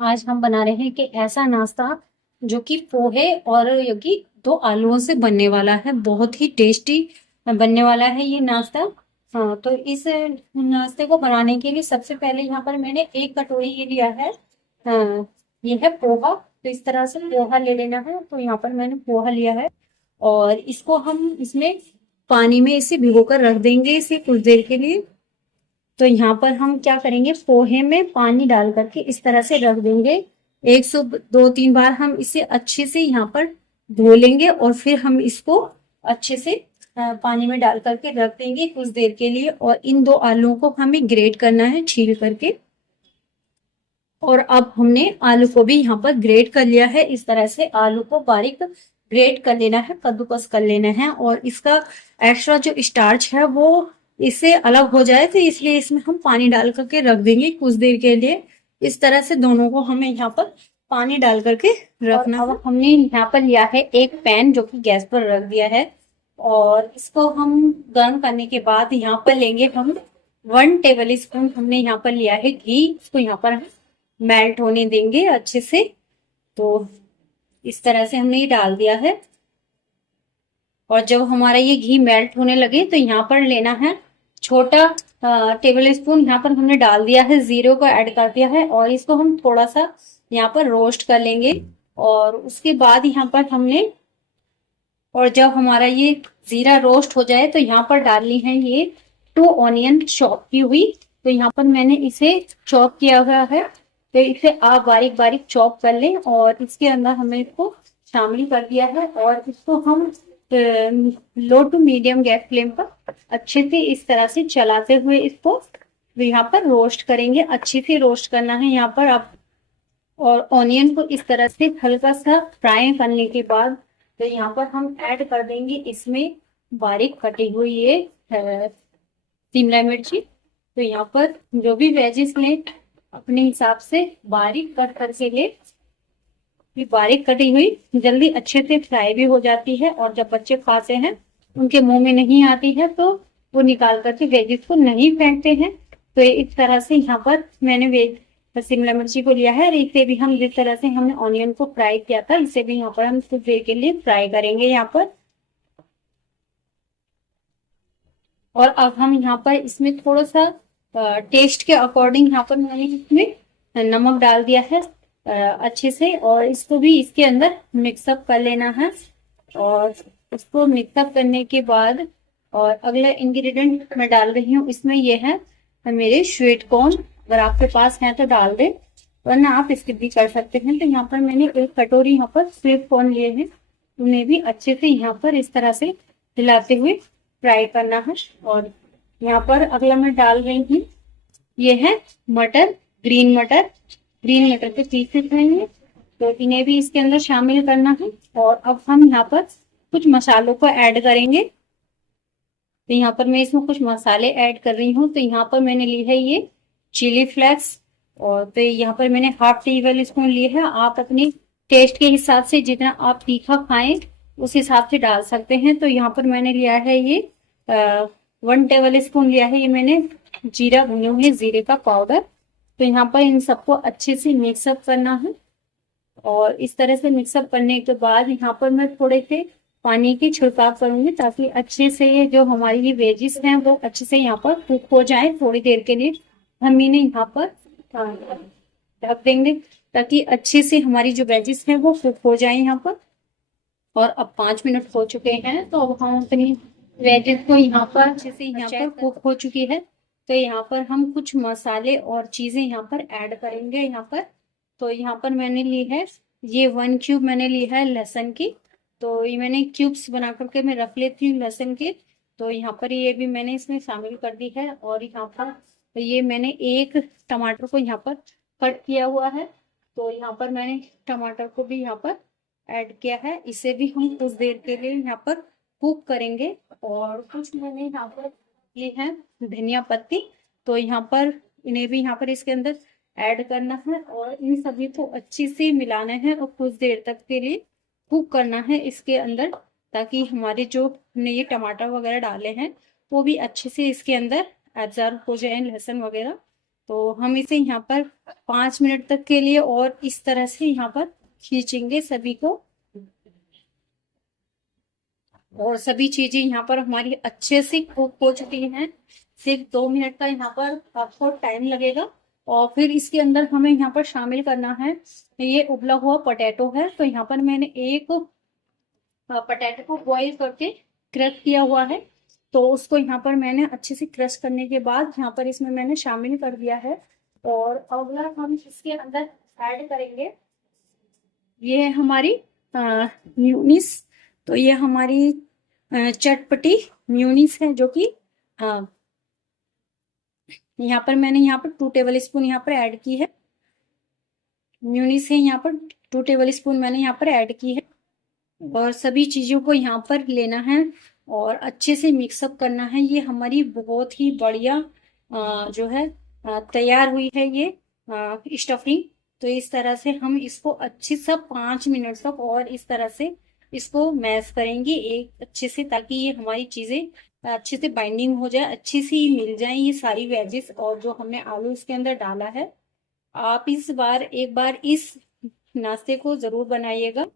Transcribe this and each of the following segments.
आज हम बना रहे हैं कि ऐसा नाश्ता जो कि पोहे और जो कि 2 आलूओं से बनने वाला है। बहुत ही टेस्टी बनने वाला है ये नाश्ता। हाँ, तो इस नाश्ते को बनाने के लिए सबसे पहले यहाँ पर मैंने 1 कटोरी ये लिया है। हाँ, ये है पोहा। तो इस तरह से पोहा ले लेना है। तो यहाँ पर मैंने पोहा लिया है और इसको हम इसमें पानी में इसे भिगोकर रख देंगे इसे कुछ देर के लिए। तो यहाँ पर हम क्या करेंगे, पोहे में पानी डाल करके इस तरह से रख देंगे। 102-3 बार हम इसे अच्छे से यहाँ पर धो लेंगे और फिर हम इसको अच्छे से पानी में डाल करके रख देंगे कुछ देर के लिए। और इन 2 आलूओं को हमें ग्रेट करना है छील करके। और अब हमने आलू को भी यहाँ पर ग्रेट कर लिया है। इस तरह से आलू को बारीक ग्रेट कर लेना है, कद्दूकस कर लेना है। और इसका एक्स्ट्रा जो स्टार्च है वो इससे अलग हो जाए, तो इसलिए इसमें हम पानी डाल करके रख देंगे कुछ देर के लिए। इस तरह से दोनों को हमें यहाँ पर पानी डाल करके रखना है। अब हमने यहाँ पर लिया है एक पैन जो कि गैस पर रख दिया है और इसको हम गर्म करने के बाद यहाँ पर लेंगे हम 1 टेबल स्पून हमने यहाँ पर लिया है घी। इसको यहाँ पर हम मेल्ट होने देंगे अच्छे से। तो इस तरह से हमने ये डाल दिया है और जब हमारा ये घी मेल्ट होने लगे तो यहाँ पर लेना है छोटा टेबल स्पून। यहाँ पर हमने डाल दिया है, जीरो को ऐड कर दिया है और इसको हम थोड़ा सा यहाँ पर रोस्ट कर लेंगे। और उसके बाद यहाँ पर हमने, और जब हमारा ये जीरा रोस्ट हो जाए तो यहाँ पर डालनी है ये 2 ऑनियन चॉप की हुई। तो यहाँ पर मैंने इसे चॉप किया हुआ है, तो इसे आप बारीक बारीक चॉप कर लें और इसके अंदर हमने इसको शामिल कर दिया है। और इसको हम लो टू मीडियम गैस फ्लेम पर अच्छे से इस तरह से चलाते हुए इसको यहाँ पर रोस्ट करेंगे। अच्छे से रोस्ट करना है यहाँ पर अब। और ऑनियन को इस तरह से हल्का सा फ्राई करने के बाद तो यहाँ पर हम ऐड कर देंगे इसमें बारीक कटी हुई ये शिमला मिर्ची। तो यहाँ पर जो भी वेजिस लें अपने हिसाब से बारीक कट करके ले। ये बारीक कटी हुई जल्दी अच्छे से फ्राई भी हो जाती है और जब बच्चे खाते हैं उनके मुंह में नहीं आती है तो वो निकाल करके वेजिस को नहीं फेंकते हैं। तो इस तरह से यहाँ पर मैंने शिमला मिर्ची को लिया है और इसे भी हम जिस तरह से हमने ऑनियन को फ्राई किया था इसे भी यहाँ पर हम कुछ देर के लिए फ्राई करेंगे यहाँ पर। और अब हम यहाँ पर इसमें थोड़ा सा टेस्ट के अकॉर्डिंग यहाँ पर मैंने इसमें नमक डाल दिया है अच्छे से। और इसको भी इसके अंदर मिक्सअप कर लेना है। और इसको मिक्सअप करने के बाद और अगला इंग्रेडिएंट मैं डाल रही हूँ इसमें ये है मेरे स्वीट कॉर्न। अगर आपके पास है तो डाल दे, वरना आप स्किप भी कर सकते हैं। तो यहाँ पर मैंने 1 कटोरी यहाँ पर स्वीट कॉर्न लिए हैं, उन्हें भी अच्छे से यहाँ पर इस तरह से हिलाते हुए फ्राई करना है। और यहाँ पर अगला मैं डाल रही हूँ ये है मटर, ग्रीन मटर। ग्रीन मटर के पीसेस हैं तो इन्हें भी इसके अंदर शामिल करना है। और अब हम यहाँ पर कुछ मसालों को ऐड करेंगे। तो यहाँ पर मैं इसमें कुछ मसाले ऐड कर रही हूँ। तो यहाँ पर मैंने ली है ये चिली फ्लेक्स और तो यहाँ पर मैंने ½ टेबल स्पून लिए है। आप अपने टेस्ट के हिसाब से जितना आप तीखा खाएं उस हिसाब से डाल सकते हैं। तो यहाँ पर मैंने लिया है ये 1 टेबल स्पून लिया है ये मैंने जीरा, भुने हुए जीरे का पाउडर। तो यहाँ पर इन सबको अच्छे से मिक्सअप करना है। और इस तरह से मिक्सअप करने के बाद यहाँ पर मैं थोड़े से पानी की छिड़काव करूंगी ताकि अच्छे से ये जो हमारी ये वेजिस हैं वो अच्छे से यहाँ पर कुक हो जाए। थोड़ी देर के लिए हम इन्हें यहाँ पर ढक देंगे ताकि अच्छे से हमारी जो वेजिस हैं वो कुक हो जाए यहाँ पर। और अब 5 मिनट हो चुके हैं तो अब हम अपनी वेजिस को यहाँ पर अच्छे से यहाँ पर कुक हो चुकी है। तो यहाँ पर हम कुछ मसाले और चीजें यहाँ पर ऐड करेंगे यहाँ पर। तो यहाँ पर मैंने ली है ये 1 क्यूब मैंने ली है लहसुन की। तो ये मैंने क्यूब्स बना करके मैं रख लेती हूँ लहसुन के। तो यहाँ पर ये भी मैंने इसमें शामिल कर दी है। और यहाँ पर ये मैंने 1 टमाटर को यहाँ पर कट किया हुआ है। तो यहाँ पर मैंने टमाटर को भी यहाँ पर ऐड किया है। इसे भी हम कुछ देर के लिए यहाँ पर कुक करेंगे। और कुछ मैंने यहाँ पर ये है धनिया पत्ती। तो यहाँ पर इन्हें भी यहाँ पर इसके अंदर ऐड करना है और इन सभी को अच्छे से मिलाना है और कुछ देर तक के लिए कुक करना है इसके अंदर ताकि हमारे जो हमने ये टमाटर वगैरह डाले हैं वो भी अच्छे से इसके अंदर एब्जॉर्ब हो जाए, लहसुन वगैरह। तो हम इसे यहाँ पर 5 मिनट तक के लिए और इस तरह से यहाँ पर खींचेंगे सभी को। और सभी चीजें यहाँ पर हमारी अच्छे से कुक हो चुकी हैं। सिर्फ 2 मिनट का यहाँ पर आपको टाइम लगेगा। और फिर इसके अंदर हमें यहाँ पर शामिल करना है ये उबला हुआ पोटैटो है। तो यहाँ पर मैंने एक पोटैटो को बॉईल करके क्रश किया हुआ है। तो उसको यहाँ पर मैंने अच्छे से क्रश करने के बाद यहाँ पर इसमें मैंने शामिल कर दिया है। और अगला हम इसके अंदर ऐड करेंगे ये है हमारी म्यूनिस। तो ये हमारी चटपटी म्यूनिस है जो कि यहाँ पर मैंने यहाँ पर 2 टेबल स्पून यहाँ पर ऐड की है। म्यूनिस है यहाँ पर 2 टेबल स्पून मैंने यहाँ पर ऐड की है। और सभी चीजों को यहाँ पर लेना है और अच्छे से मिक्सअप करना है। ये हमारी बहुत ही बढ़िया जो है तैयार हुई है ये स्टफिंग। तो इस तरह से हम इसको अच्छे से 5 मिनट तक और इस तरह से इसको मैश करेंगे एक अच्छे से, ताकि ये हमारी चीजें अच्छे से बाइंडिंग हो जाए, अच्छी सी मिल जाए ये सारी वेजेस और जो हमने आलू इसके अंदर डाला है। आप एक बार इस नाश्ते को जरूर बनाइएगा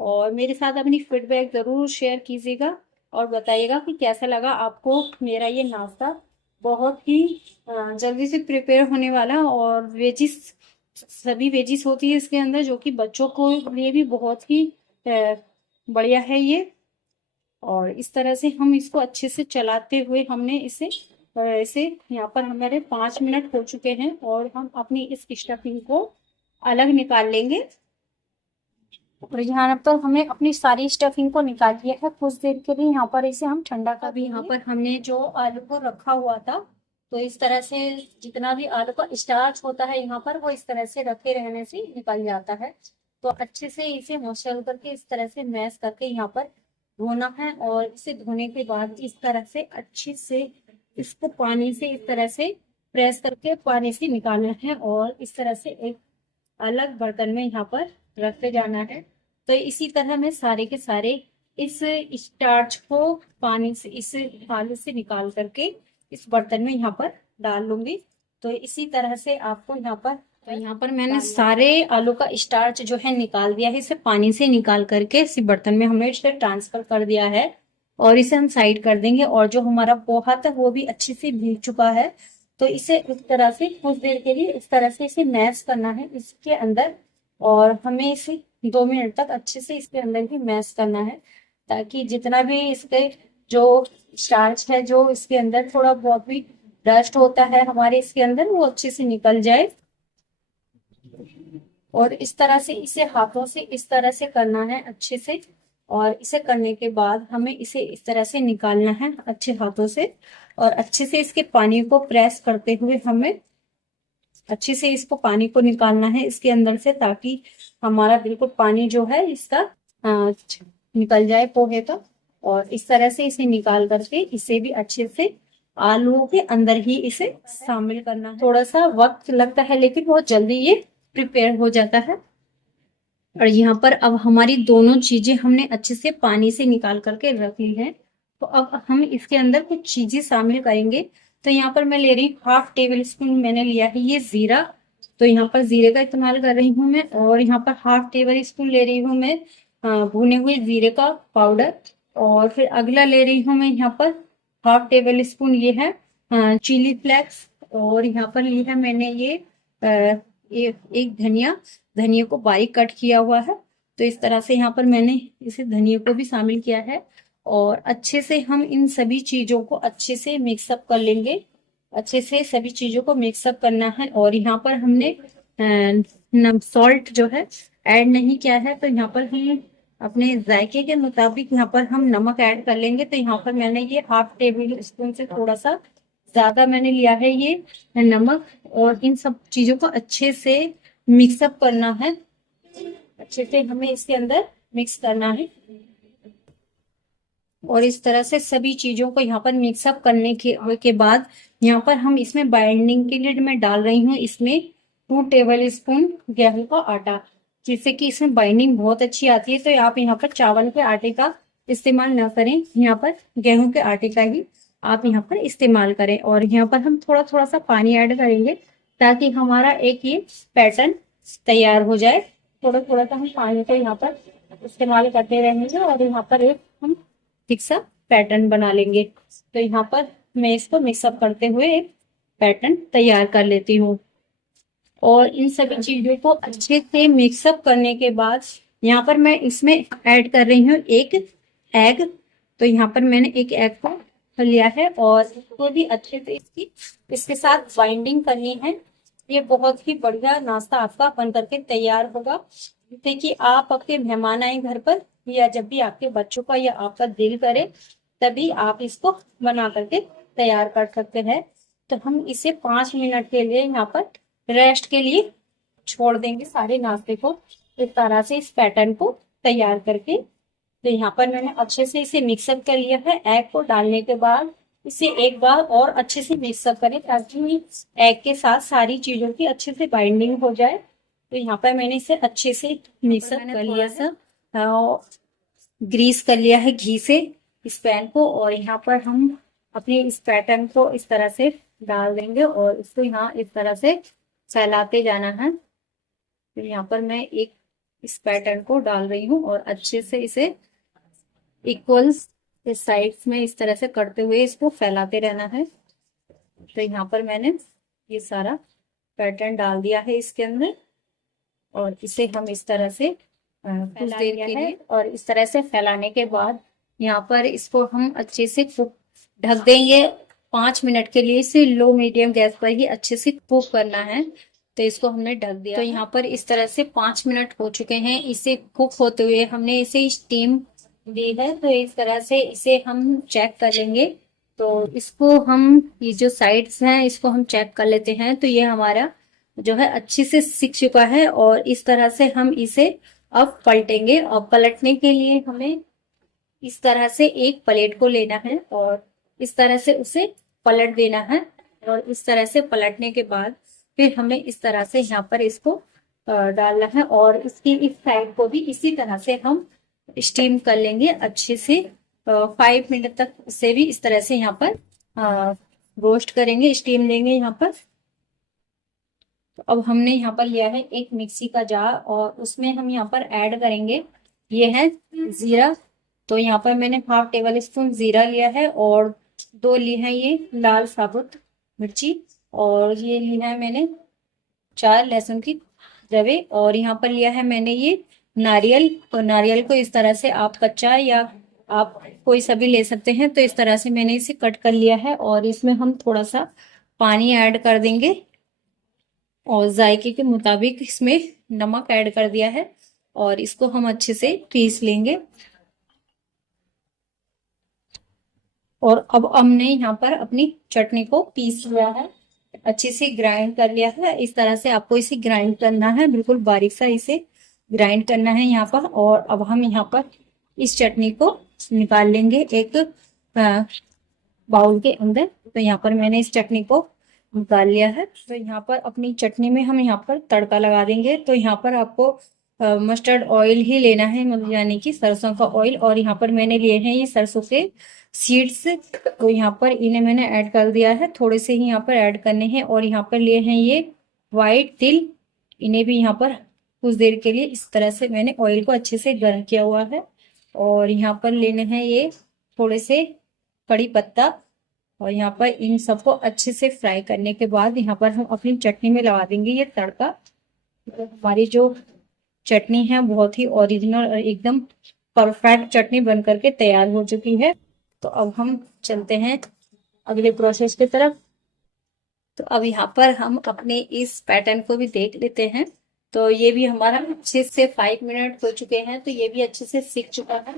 और मेरे साथ अपनी फीडबैक जरूर शेयर कीजिएगा और बताइएगा कि कैसा लगा आपको मेरा ये नाश्ता। बहुत ही जल्दी से प्रिपेयर होने वाला और वेजिस, सभी वेजिस होती है इसके अंदर जो कि बच्चों को लिए भी बहुत ही बढ़िया है ये। और इस तरह से हम इसको अच्छे से चलाते हुए हमने इसे यहाँ पर हमारे 5 मिनट हो चुके हैं और हम अपनी इस स्टफिंग को अलग निकाल लेंगे। और यहाँ पर हमने अपनी सारी स्टफिंग को निकाल लिया है। कुछ देर के लिए यहाँ पर इसे हम ठंडा कर भी। यहाँ पर हमने जो आलू को रखा हुआ था तो इस तरह से जितना भी आलू का स्टार्च होता है यहाँ पर वो इस तरह से रखे रहने से निकल जाता है। तो अच्छे से इसे मसल करके इस तरह से मैश करके यहाँ पर धोना है। और इसे धोने के बाद इस तरह से अच्छे से इसको पानी से इस तरह से प्रेस करके पानी से निकालना है और इस तरह से एक अलग बर्तन में यहाँ पर रखते जाना है। तो इसी तरह मैं सारे के सारे इस स्टार्च को पानी से इस आलू से निकाल करके इस बर्तन में यहाँ पर डाल लूंगी। तो इसी तरह से आपको यहाँ पर मैंने सारे आलू का स्टार्च जो है निकाल दिया है। इसे पानी से निकाल करके इसी बर्तन में हमने इसे ट्रांसफर कर दिया है और इसे हम साइड कर देंगे। और जो हमारा पोहा था वो भी अच्छे से भीग चुका है। तो इसे इस तरह से कुछ देर के लिए इस तरह से इसे मैश करना है इसके अंदर और हमें इसे 2 मिनट तक अच्छे से इसके अंदर भी मैश करना है, ताकि जितना भी इसके जो स्टार्च है जो इसके अंदर थोड़ा बहुत भी डस्ट होता है हमारे इसके अंदर वो अच्छे से निकल जाए। और इस तरह से इसे हाथों से इस तरह से करना है अच्छे से। और इसे करने के बाद हमें इसे इस तरह से निकालना है अच्छे हाथों से और अच्छे से इसके पानी को प्रेस करते हुए हमें अच्छे से इसको पानी को निकालना है इसके अंदर से, ताकि हमारा बिल्कुल पानी जो है इसका निकल जाए पोहे का। और इस तरह से इसे निकाल करके इसे भी अच्छे से आलूओं के अंदर ही इसे शामिल करना है। थोड़ा सा वक्त लगता है लेकिन बहुत जल्दी ये प्रिपेयर हो जाता है। और यहाँ पर अब हमारी दोनों चीजें हमने अच्छे से पानी से निकाल करके रख ली है। तो अब हम इसके अंदर कुछ चीजें शामिल करेंगे। तो यहाँ पर मैं ले रही हूँ 1/2 टेबल स्पून मैंने लिया है ये जीरा। तो यहाँ पर जीरे का इस्तेमाल कर रही हूँ मैं। और यहाँ पर 1/2 टेबल स्पून ले रही हूँ मैं भुने हुए जीरे का पाउडर। और फिर अगला ले रही हूँ मैं यहाँ पर 1/2 टेबल स्पून ये है चिली फ्लेक्स। और यहाँ पर ली है मैंने ये एक धनिया को बारीक कट किया हुआ है। तो इस तरह से यहाँ पर मैंने इसे धनिया को भी शामिल किया है। और अच्छे से हम इन सभी चीजों को अच्छे से मिक्सअप कर लेंगे। अच्छे से सभी चीजों को मिक्सअप करना है। और यहाँ पर हमने सॉल्ट जो है ऐड नहीं किया है। तो यहाँ पर हम अपने जायके के मुताबिक यहाँ पर हम नमक ऐड कर लेंगे। तो यहाँ पर मैंने ये 1/2 टेबल स्पून से थोड़ा सा ज्यादा मैंने लिया है ये नमक। और इन सब चीजों को अच्छे से मिक्सअप करना है। अच्छे से हमें इसके अंदर मिक्स करना है। और इस तरह से सभी चीजों को यहाँ पर मिक्सअप करने के बाद यहाँ पर हम इसमें बाइंडिंग के लिए मैं डाल रही हूँ इसमें 2 टेबल स्पून गेहूं का आटा, जिससे कि इसमें बाइंडिंग बहुत अच्छी आती है। तो आप यहाँ पर चावल के आटे का इस्तेमाल ना करें, यहाँ पर गेहूं के आटे का ही आप यहाँ पर इस्तेमाल करें। और यहाँ पर हम थोड़ा थोड़ा सा पानी ऐड करेंगे ताकि हमारा एक ये पैटर्न तैयार हो जाए। थोड़ा थोड़ा सा हम पानी को यहाँ पर इस्तेमाल करते रहेंगे और यहाँ पर एक हम ठीक सा पैटर्न बना लेंगे। तो यहाँ पर मैं इसको मिक्सअप करते हुए एक पैटर्न तैयार कर लेती हूँ। और इन सभी चीजों को अच्छे से मिक्सअप करने के बाद यहाँ पर मैं इसमें ऐड कर रही हूँ एक एग। तो यहाँ पर मैंने एक एग को लिया है और इसको भी अच्छे से इसके साथ बाइंडिंग करनी है। ये बहुत ही बढ़िया नाश्ता आपका बन करके तैयार होगा। जैसे कि आप आपके मेहमान आए घर पर या जब भी आपके बच्चों का या आपका दिल करे तभी आप इसको बना करके तैयार कर सकते हैं। तो हम इसे 5 मिनट के लिए यहाँ पर रेस्ट के लिए छोड़ देंगे सारे नाश्ते को इस तरह से इस पैटर्न को तैयार करके। तो यहाँ पर मैंने अच्छे से इसे मिक्सअप कर लिया है। एग को डालने के बाद इसे एक बार और अच्छे से मिक्सअप करें ताकि एग के साथ सारी चीजों की अच्छे से बाइंडिंग हो जाए। तो यहाँ पर मैंने इसे अच्छे से मिक्सअप कर लिया सा, ग्रीस कर लिया है घी से इस पैन को। और यहाँ पर हम अपने इस पैटर्न को इस तरह से डाल देंगे और इसको यहाँ इस तरह से फैलाते जाना है। तो यहाँ पर मैं एक इस पैटर्न को डाल रही हूँ और अच्छे से इसे इक्वल साइड्स में इस तरह से करते हुए इसको फैलाते रहना है। तो यहाँ पर मैंने ये सारा पैटर्न डाल दिया है इसके अंदर और इसे हम इस तरह से कुछ देर के लिए और इस तरह से फैलाने के बाद यहाँ पर इसको हम अच्छे से ढक देंगे 5 मिनट के लिए। इसे लो मीडियम गैस पर ही अच्छे से कुक करना है। तो इसको हमने ढक दिया। तो यहाँ पर इस तरह से 5 मिनट हो चुके हैं इसे कुक होते हुए। हमने इसे स्टीम दी है तो इस तरह से इसे हम चेक कर लेंगे। तो इसको हम ये जो साइड्स हैं इसको हम चेक कर लेते हैं। तो ये हमारा जो है अच्छे से सिक चुका है और इस तरह से हम इसे अब पलटेंगे। और पलटने के लिए हमें इस तरह से एक प्लेट को लेना है और इस तरह से उसे पलट देना है। और इस तरह से पलटने के बाद फिर हमें इस तरह से यहाँ पर इसको डालना है और इसकी इस साइड को भी इसी तरह से हम स्टीम कर लेंगे अच्छे से 5 मिनट तक। इसे भी इस तरह से यहाँ पर रोस्ट करेंगे, स्टीम लेंगे यहाँ पर। तो अब हमने यहाँ पर लिया है एक मिक्सी का जार और उसमें हम यहाँ पर ऐड करेंगे ये है जीरा। तो यहाँ पर मैंने 1/2 टेबल स्पून जीरा लिया है और 2 ली है ये लाल साबुत मिर्ची और ये लिया है मैंने 4 लहसुन की रवे। और यहाँ पर लिया है मैंने ये नारियल। तो नारियल को इस तरह से आप कच्चा या आप कोई सा भी ले सकते हैं। तो इस तरह से मैंने इसे कट कर लिया है और इसमें हम थोड़ा सा पानी ऐड कर देंगे और जायके के मुताबिक इसमें नमक ऐड कर दिया है और इसको हम अच्छे से पीस लेंगे। और अब हमने यहाँ पर अपनी चटनी को पीस लिया है, अच्छे से ग्राइंड कर लिया है। इस तरह से आपको इसे ग्राइंड करना है, बिल्कुल बारीक सा इसे ग्राइंड करना है यहाँ पर। और अब हम यहाँ पर इस चटनी को निकाल लेंगे एक बाउल के अंदर। तो यहाँ पर मैंने इस चटनी को निकाल लिया है। तो यहाँ पर अपनी चटनी में हम यहाँ पर तड़का लगा देंगे। तो यहाँ पर आपको मस्टर्ड ऑयल ही लेना है, मतलब यानी कि सरसों का ऑयल। और यहाँ पर मैंने लिए हैं ये सरसों के सीड्स। तो यहाँ पर इन्हें मैंने ऐड कर दिया है, थोड़े से ही यहाँ पर ऐड करने हैं। और यहाँ पर लिए हैं ये वाइट तिल, इन्हें भी यहाँ पर कुछ देर के लिए इस तरह से मैंने ऑयल को अच्छे से गर्म किया हुआ है। और यहाँ पर लेने हैं ये थोड़े से कड़ी पत्ता। और यहाँ पर इन सबको अच्छे से फ्राई करने के बाद यहाँ पर हम अपनी चटनी में लगा देंगे ये तड़का। तो हमारी जो चटनी है बहुत ही ओरिजिनल और एकदम परफेक्ट चटनी बन करके तैयार हो चुकी है। तो अब हम चलते हैं अगले प्रोसेस की तरफ। तो अब यहाँ पर हम अपने इस पैटर्न को भी देख लेते हैं। तो ये भी हमारा अच्छे से 5 मिनट हो चुके हैं। तो ये भी अच्छे से सीख चुका है।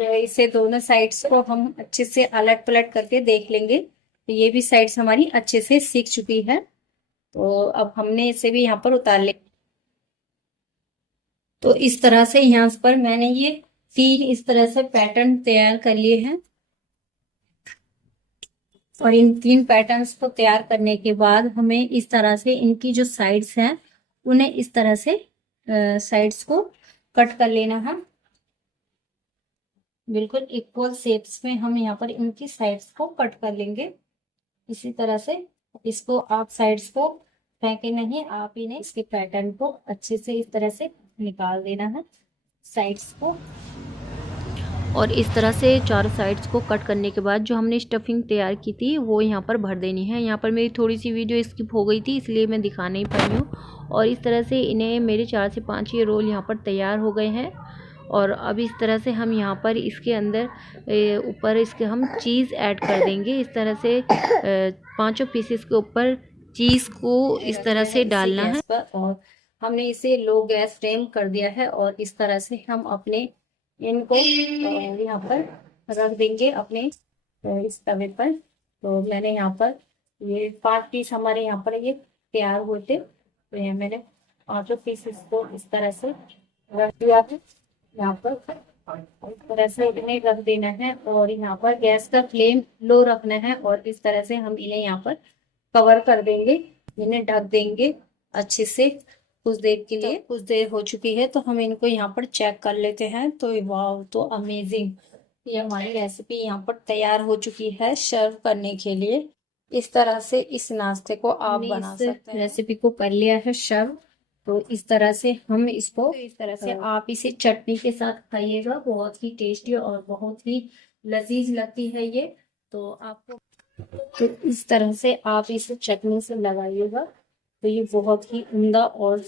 तो इसे दोनों साइड्स को हम अच्छे से अलट पलट करके देख लेंगे। तो ये भी साइड्स हमारी अच्छे से सीख चुकी है। तो अब हमने इसे भी यहाँ पर उतार लिया। तो इस तरह से यहाँ पर मैंने ये 3 इस तरह से पैटर्न तैयार कर लिए हैं। और इन 3 पैटर्न्स को तैयार करने के बाद हमें इस तरह से इनकी जो साइड्स हैं उन्हें इस तरह से साइड्स को कट कर लेना है, बिल्कुल इक्वल शेप्स में हम यहाँ पर इनकी साइड्स को कट कर लेंगे। इसी तरह से इसको आप साइड्स को फेंके नहीं, आप इन्हें इसके पैटर्न को अच्छे से इस तरह से निकाल देना है साइड्स को। और इस तरह से चारों साइड्स को कट करने के बाद जो हमने स्टफिंग तैयार की थी वो यहाँ पर भर देनी है। यहाँ पर मेरी थोड़ी सी वीडियो स्किप हो गई थी इसलिए मैं दिखा नहीं पाई हूँ। और इस तरह से इन्हें मेरे 4 से 5 ये रोल यहाँ पर तैयार हो गए हैं। और अब इस तरह से हम यहाँ पर इसके अंदर ऊपर इसके हम चीज़ ऐड कर देंगे। इस तरह से 5 पीसेस के ऊपर चीज़ को इस तरह से डालना है। और हमने इसे लो गैस फ्लेम कर दिया है और इस तरह से हम अपने इनको यहाँ पर रख देंगे अपने इस तवे पर। तो मैंने यहाँ पर ये 5 पीस हमारे यहाँ पर ये तैयार हुए थे, तो ये मैंने 5 पीस इसको इस तरह से रख दिया है। यहाँ पर इस तरह से इन्हें रख देना है और यहाँ पर गैस का फ्लेम लो रखना है और इस तरह से हम इन्हें यहाँ पर कवर कर देंगे, इन्हें ढक देंगे अच्छे से कुछ देर के लिए। कुछ देर हो चुकी है तो हम इनको यहाँ पर चेक कर लेते हैं। तो वाव, तो अमेजिंग, ये हमारी रेसिपी यहाँ पर तैयार हो चुकी है सर्व करने के लिए। इस तरह से इस नाश्ते को आप बना सकते हैं। रेसिपी को कर लिया है सर्व, तो इस तरह से हम इसको इस तरह से आप इसे चटनी के साथ खाइएगा, बहुत ही टेस्टी और बहुत ही लजीज लगती है ये। तो आपको तो इस तरह से आप इसे चटनी से लगाइएगा तो ये बहुत ही उम्दा और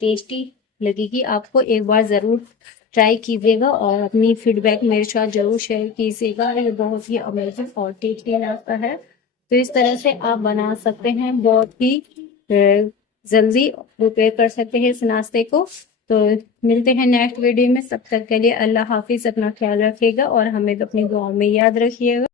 टेस्टी लगेगी। आपको एक बार ज़रूर ट्राई कीजिएगा और अपनी फीडबैक मेरे साथ ज़रूर शेयर कीजिएगा। ये बहुत ही अमेजिंग और टेस्टी नाश्ता है, तो इस तरह से आप बना सकते हैं, बहुत ही जल्दी प्रिपेयर कर सकते हैं इस नाश्ते को। तो मिलते हैं नेक्स्ट वीडियो में, तब तक के लिए अल्लाह हाफिज़, अपना ख्याल रखिएगा और हमें अपनी दुआ में याद रखिएगा।